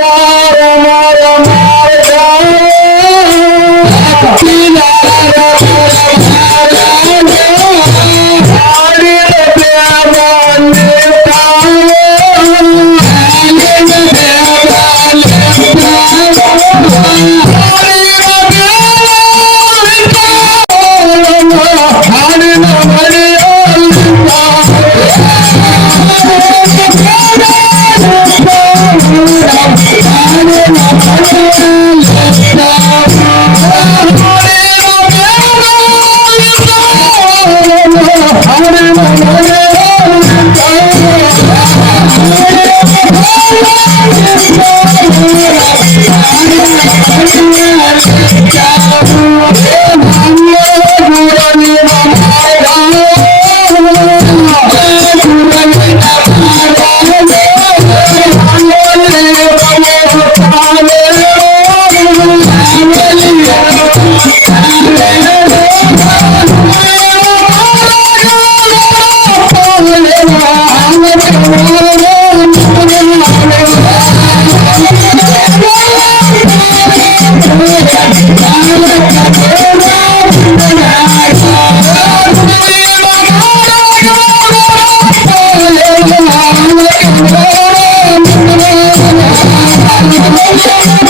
Para Deus. Yeah.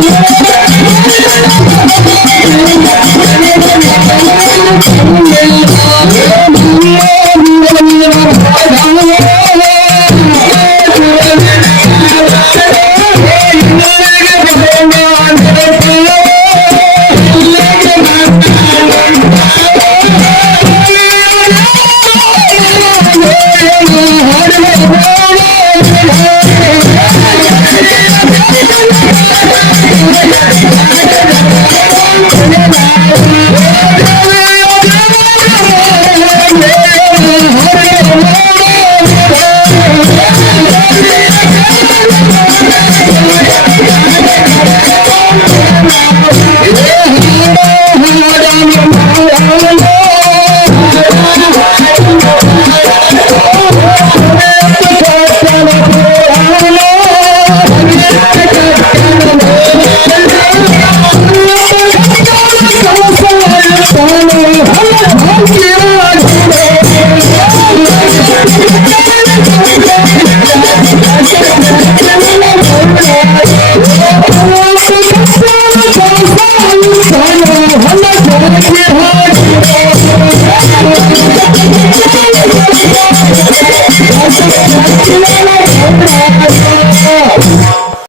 you. Yeah. Thank.